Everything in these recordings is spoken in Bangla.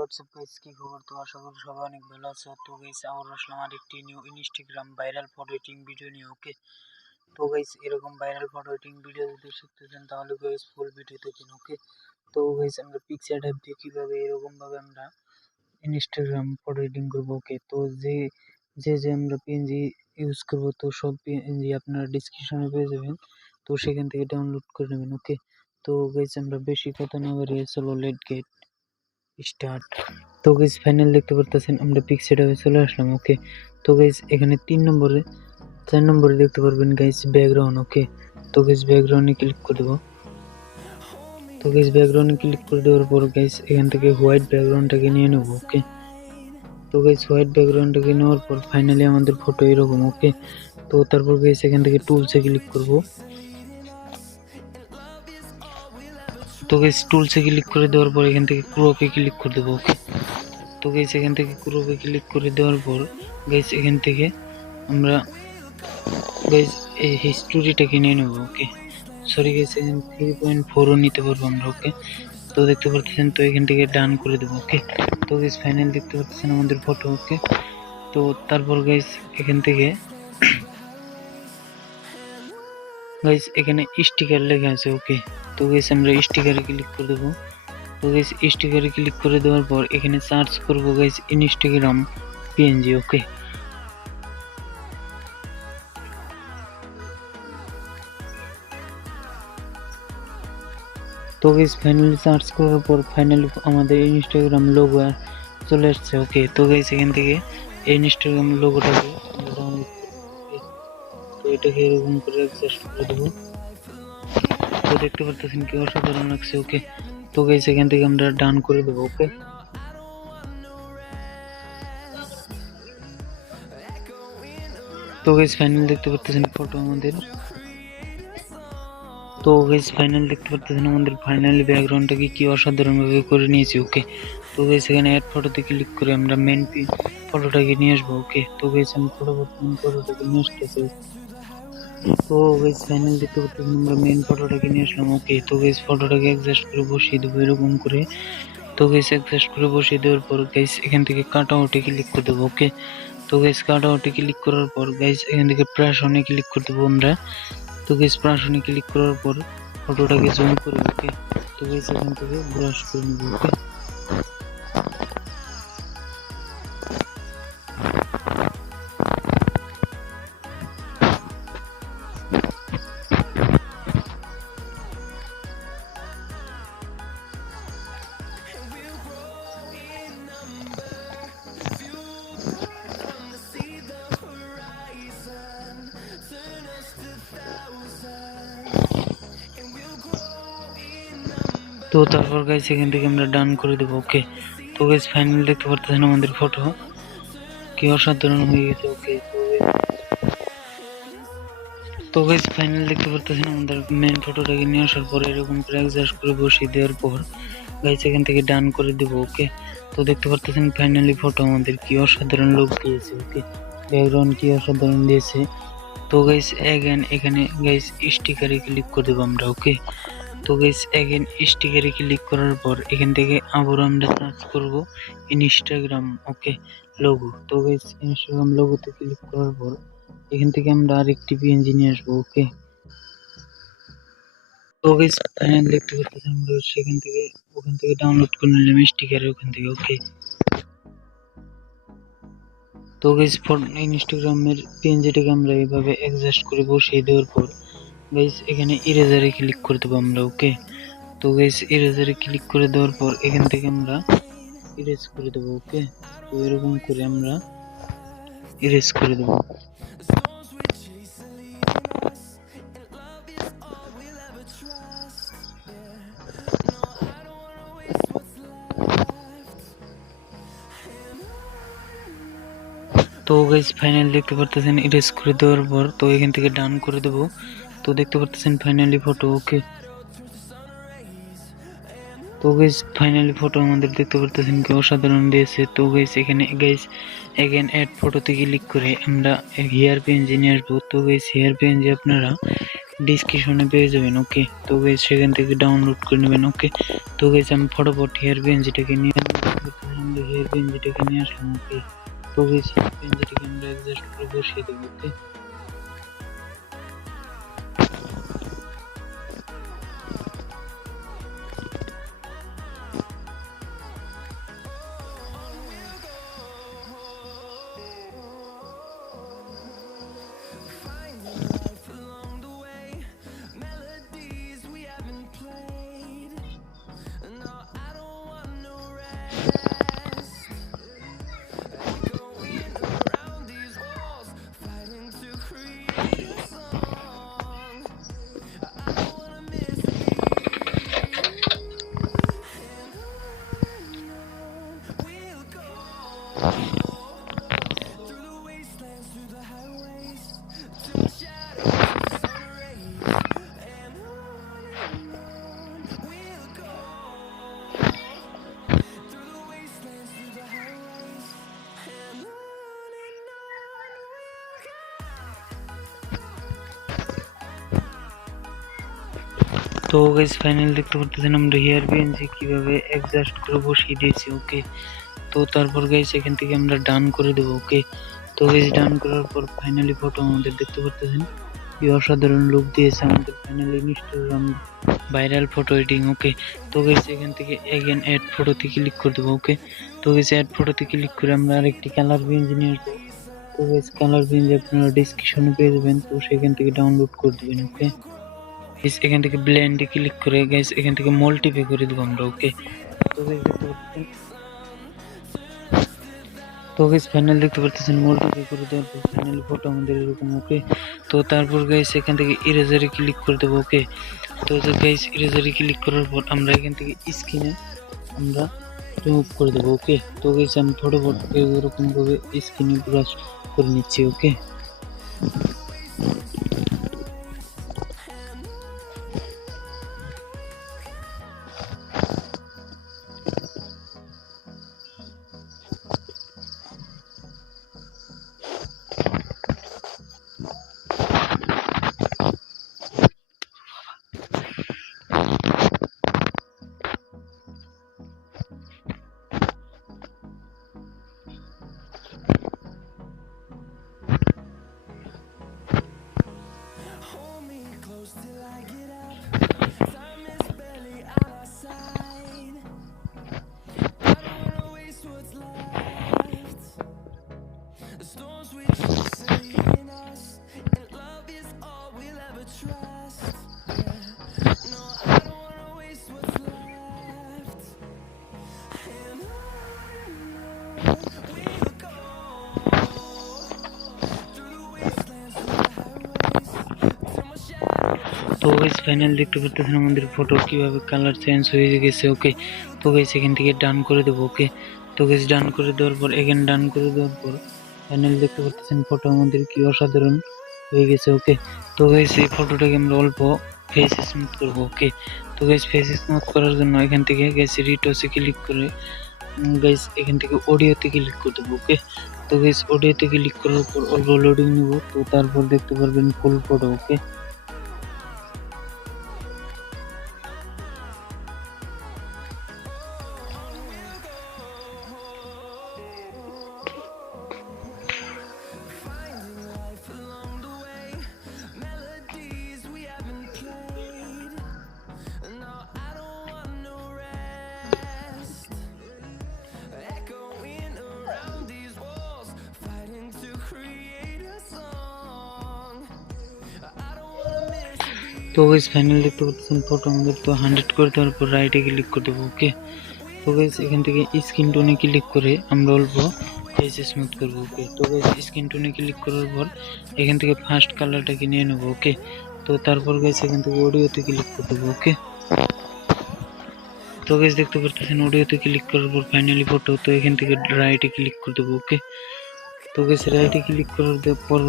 হোয়াটসঅ্যাপ গাইস, কি খবর? তো আশা করি সবাই অনেক ভালো আছো। তো গাইস আবার আসলাম আরেকটি new Instagram viral photo editing video নিয়ে। ওকে, তো গাইস এরকম ভাইরাল ফটো এডিটিং ভিডিও যদি শিখতে চান তাহলে গাইস ফুল ভিডিও দেখুন। ওকে, তো গাইস আমরা পিক্সার্ট অ্যাপ দিয়ে কিভাবে এরকম ভাবে আমরা ইনস্টাগ্রাম ফটো এডিটিং করবো। ওকে, তো যে যে যে আমরা পিএনজি ইউজ করব, তো সব পিএনজি আপনারা ডেসক্রিপশনে পেয়ে যাবেন, তো সেখান থেকে ডাউনলোড করে নেবেন। ওকে, তো গাইস আমরা বেশি কথা না বাড়িয়ে চলো লেট গেট স্টার্ট। তো গাইস ফাইনাল দেখতে পারতেছেন আমরা পিক্সার্ট অ্যাপে চলে আসলাম। ওকে, তো গাইস এখানে 4 নম্বরে দেখতে পারবেন গাইস ব্যাকগ্রাউন্ড। ওকে, তো গাইস ব্যাকগ্রাউন্ডে ক্লিক করে দেবো। তো গাইস ব্যাকগ্রাউন্ডে ক্লিক করে দেওয়ার পর গাইস এখান থেকে হোয়াইট ব্যাকগ্রাউন্ডটাকে নিয়ে নেব। ওকে, তো গাইস হোয়াইট ব্যাকগ্রাউন্ডটাকে নেওয়ার পর ফাইনালি আমাদের ফটো এরকম। ওকে, তো তারপর গাইস এখান থেকে টুলসে ক্লিক করব। তো গাইস টুলসে ক্লিক করে দেওয়ার পর এখান থেকে ক্রপে ক্লিক করে দেবো। ওকে, তো গাইস এখান থেকে ক্রপে ক্লিক করে দেওয়ার পর গাইস এখান থেকে আমরা গাইস এই হিস্টোরিটাকে নিয়ে নেব। ওকে, সরি গাইস এখান 3.4 নিতে পারবো আমরা। ওকে, তো দেখতে পাচ্ছেন, তো এখান থেকে ডান করে দেবো। ওকে, তো গাইস ফাইনাল দেখতে পাচ্ছেন আমাদের ফটো। ওকে, তো তারপর গাইস এখান থেকে গাইস এখানে স্টিকার লেখা আছে। ওকে, তো গাইস আমরা স্টিকারে ক্লিক করে দেবো। তো গাইস স্টিকারে ক্লিক করে দেওয়ার পর এখানে সার্চ করব গাইস ইনস্টাগ্রাম পিএনজি। ওকে, তো গাইস ফাইনালি সার্চ করার পর ফাইনালি আমাদের ইনস্টাগ্রাম লোগো চলে আসছে। ওকে, তো গাইস এখান থেকে ইনস্টাগ্রাম লোগোটাকে ডাউনলোড করব। তো এটাকে এরকম করে অ্যাডজাস্ট করে দেবো। তো দেখতে পাচ্ছেন কি অসাধারণ লাগছে। ওকে, তো গাইস এখান থেকে আমরা ডান করে দেবো। ওকে, তো গাইস ফাইনাল দেখতে পাচ্ছেন ফটো আমাদের। তো গাইস ফাইনাল দেখতে পাচ্ছেন আমাদের ফাইনালি ব্যাকগ্রাউন্ডটাকে কি অসাধারণ ভাবে করে নিয়েছি। ওকে, তো গাইস এখানে অ্যাড ফটোতে ক্লিক করে আমরা মেইন ফটোটাকে নিয়ে আসবো। ওকে, তো গাইস আমি ফটোটাকে নিয়ে আসতেছি। তো গাইস ফাইনাল দেখতে পাচ্ছেন আমরা মেইন ফটোটাকে নিয়ে আসলাম। ওকে, তো গাইস ফটোটাকে অ্যাডজাস্ট করে বসিয়ে দেবো এরকম করে। তো গাইস অ্যাডজাস্ট করে বসিয়ে দেওয়ার পর গাইস এখান থেকে কাট আউটে ক্লিক করে দেবো। ওকে, তো গাইস কাট আউটে ক্লিক করার পর গাইস এখান থেকে প্রাস অনে ক্লিক করে দেবো আমরা। তো গাইস প্রাস অনে ক্লিক করার পর ফটোটাকে জুম করে। ওকে, তো গাইস এখান থেকে ব্রাশ করে নেব। ওকে, তো তারপর গাইস এখান থেকে আমরা ডান করে দেবো। ওকে, তো গাইস ফাইনাল দেখতে পারতেছেন আমাদের ফটো কি অসাধারণ হয়ে গেছে। ওকে, তো গাইস ফাইনাল দেখতে পারতেছেন আমাদের মেইন ফটোটাকে নিয়ে আসার পর এরকম করে অ্যাডজাস্ট করে বসিয়ে দেওয়ার পর গাইস এখান থেকে ডান করে দেবো। ওকে, তো দেখতে পারতেছেন ফাইনালি ফটো আমাদের কি অসাধারণ লুক দিয়েছে। ওকে, ব্যাকগ্রাউন্ড কি অসাধারণ দিয়েছে। তো গাইস এখানে গাইস স্টিকারে ক্লিক করে দেবো আমরা। ওকে, তো গাইস স্টিকারে ক্লিক করার পর এখান থেকে আবার আমরা সার্চ করব ইনস্টাগ্রাম। ওকে, লোগো। তো গাইস ইনস্টাগ্রাম লোগোতে ক্লিক করার পর এখান থেকে আমরা আরেকটি পিএনজি নিয়ে আসবো। ওকে, তো গাইস ফাইনাল দেখতে পাচ্ছেন আমরা ওখান থেকে ডাউনলোড করে নিলাম স্টিকারে ওখান থেকে। ওকে, তো গাইস ইনস্টাগ্রামের পিএনজিটাকে আমরা এইভাবে অ্যাডজাস্ট করে বসিয়ে দেওয়ার পর গাইস এখানে ইরেজারে ক্লিক করে দেবো আমরা। ওকে, তো গাইস ইরেজারে ক্লিক করে দেওয়ার পর এখান থেকে আমরা ইরেজ করে দেবো। ওকে, তো এরকম করে আমরা ইরেজ করে দেবো। তো গাইস ফাইনাল দেখতে পারতেছেন ইরেজ করে দেওয়ার পর তো এখান থেকে ডান করে দেবো। তো দেখতে পারতেছেন ফাইনালি ফটো। ওকে, তো গাইস ফাইনালি ফটো আমাদের দেখতে পারতেছেন কি অসাধারণ দিয়েছে। তো গাইস এখানে গাইস এগেন অ্যাড ফটোতে ক্লিক করে আমরা হেয়ার পিএনজি নিয়ে আসবো। তো গাইস হেয়ার পিএনজি আপনারা ডিসক্রিপশনে পেয়ে যাবেন। ওকে, তো গাইস সেখান থেকে ডাউনলোড করে নেবেন। ওকে, তো গাইস আমি ফটোফট হেয়ার পিএনজিটাকে নিয়ে করতেছেন আমরা হেয়ার বেঞ্জিটাকে নিয়ে আসলাম। ওকে, তো গাইস বেঞ্জিটাকে আমরা অ্যাডজাস্ট করে বসিয়ে দেবো। ওকে, তো গাইস ফাইনাল দেখতে পারতেছেন আমরা হেয়ার বেঞ্চে কিভাবে অ্যাডজাস্ট করে বসিয়ে দিয়েছি। ওকে, তো তারপর গাইস এখান থেকে আমরা ডান করে দেবো। ওকে, তো গাইস ডান করার পর ফাইনালি ফটো আমাদের দেখতে পারতেছেন কি অসাধারণ লুক দিয়েছে আমাদের finally Instagram viral photo editing. Okay, তো গাইস এখান থেকে এগেন অ্যাড ফটোতে ক্লিক করে দেবো। ওকে, তো গাইস অ্যাড ফটোতে ক্লিক করে আমরা আরেকটি কালার বেঞ্চ নিয়ে আসবো। তো গাইস কালার বেঞ্চ আপনারা ডেসক্রিপশনে পেয়ে যাবেন, তো সেখান থেকে ডাউনলোড করে দেবেন। ওকে, এখান থেকে ব্লেন্ডে ক্লিক করে গাইস এখান থেকে মাল্টিপ্লাই করে দেবো আমরা। ওকে, তো গাইস দেখতে পাচ্ছেন, তো গাইস ফাইনাল দেখতে পাচ্ছেন মাল্টিপ্লাই করে দেওয়ার পর ফাইনালি ফটো আমাদের এরকম। ওকে, তো তারপর গাইস এখান থেকে ইরেজারে ক্লিক করে দেবো। ওকে, তো গাইস ইরেজারে ক্লিক করার পর আমরা এখান থেকে স্ক্রিনে আমরা রিমুভ করে দেবো। ওকে, তো গাইস আমি ফটো এরকম ভাবে স্ক্রিনে ব্রাশ করে নিচ্ছি। ওকে, তো গাইস ফাইনাল দেখতে পাচ্ছেন আমাদের ফটো কিভাবে কালার চেঞ্জ হয়ে গেছে। ওকে, তো গাইস এখান থেকে ডান করে দেবো। ওকে, তো গাইস ডান করে দেওয়ার পর এখানে ডান করে দেওয়ার পর ফাইনাল দেখতে পাচ্ছেন ফটো আমাদের কি অসাধারণ হয়ে গেছে। ওকে, তো গাইস এই ফটোটাকে আমরা অল্প ফেস স্মুথ করব। ওকে, তো গাইস ফেস স্মুথ করার জন্য এখান থেকে গাইস রিটসে ক্লিক করে গাইস এখান থেকে অডিওতে ক্লিক করে দেবো। ওকে, তো গাইস অডিওতে ক্লিক করার পর অল্প লোডিং নেব, তো তারপর দেখতে পারবেন ফুল ফটো। ওকে, তো গাইস ফাইনাল দেখতে পাচ্ছেন ফটো আমাদের তো 100 করে দেওয়ার পর রাইটে ক্লিক করে দেবো। ওকে, তো গাইস এখান থেকে স্ক্রিন টোনে ক্লিক করে আমরা অল্প ফেস স্মুথ করব। ওকে, তো গাইস স্ক্রিন টোনে ক্লিক করার পর এখান থেকে ফার্স্ট কালারটাকে নিয়ে নেব। ওকে, তো তারপর গাইস এখান থেকে অডিওতে ক্লিক করে দেবো। ওকে, তো গাইস দেখতে পাচ্ছেন অডিওতে ক্লিক করার পর ফাইনালি ফটো, তো এখান থেকে রাইটে ক্লিক করে দেবো। ওকে, তো গাইস রাইটে ক্লিক করার পর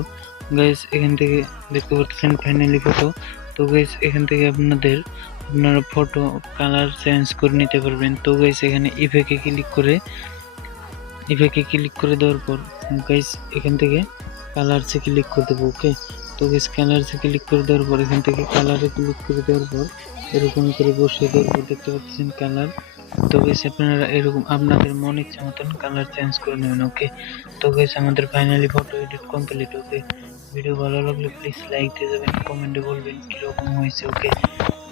গাইস এখান থেকে দেখতে পাচ্ছেন ফাইনালি ফটো। তো গাইস এখান থেকে আপনারা ফটো কালার চেঞ্জ করে নিতে পারবেন। তো গাইস এখানে ইফেক্টে ক্লিক করে দেওয়ার পর গাইস এখান থেকে কালারসে ক্লিক করে দেবো। ওকে, তো গাইস কালারসে ক্লিক করে দেওয়ার পর এখান থেকে কালারে ক্লিক করে দেওয়ার পর এরকম করে বসিয়ে দেওয়ার পর দেখতে পাচ্ছেন কালার তো গাইস আপনারা এরকম আপনাদের মন ইচ্ছা মতন কালার চেঞ্জ করে নেবেন। ওকে, তো গাইস আমাদের ফাইনালি ফটো এডিট কমপ্লিট। ওকে, ভিডিও ভালো লাগলে প্লিজ লাইক দিয়ে যাবেন, কমেন্টে বলবেন কিরকম হয়েছে। ওকে,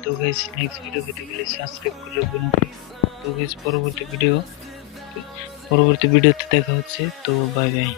তো গাইস নেক্সট ভিডিও পেতে প্লিজ সাবস্ক্রাইব করে রাখবেন। ওকে, তো গাইস পরবর্তী ভিডিওতে দেখা হচ্ছে। তো বাই বাই।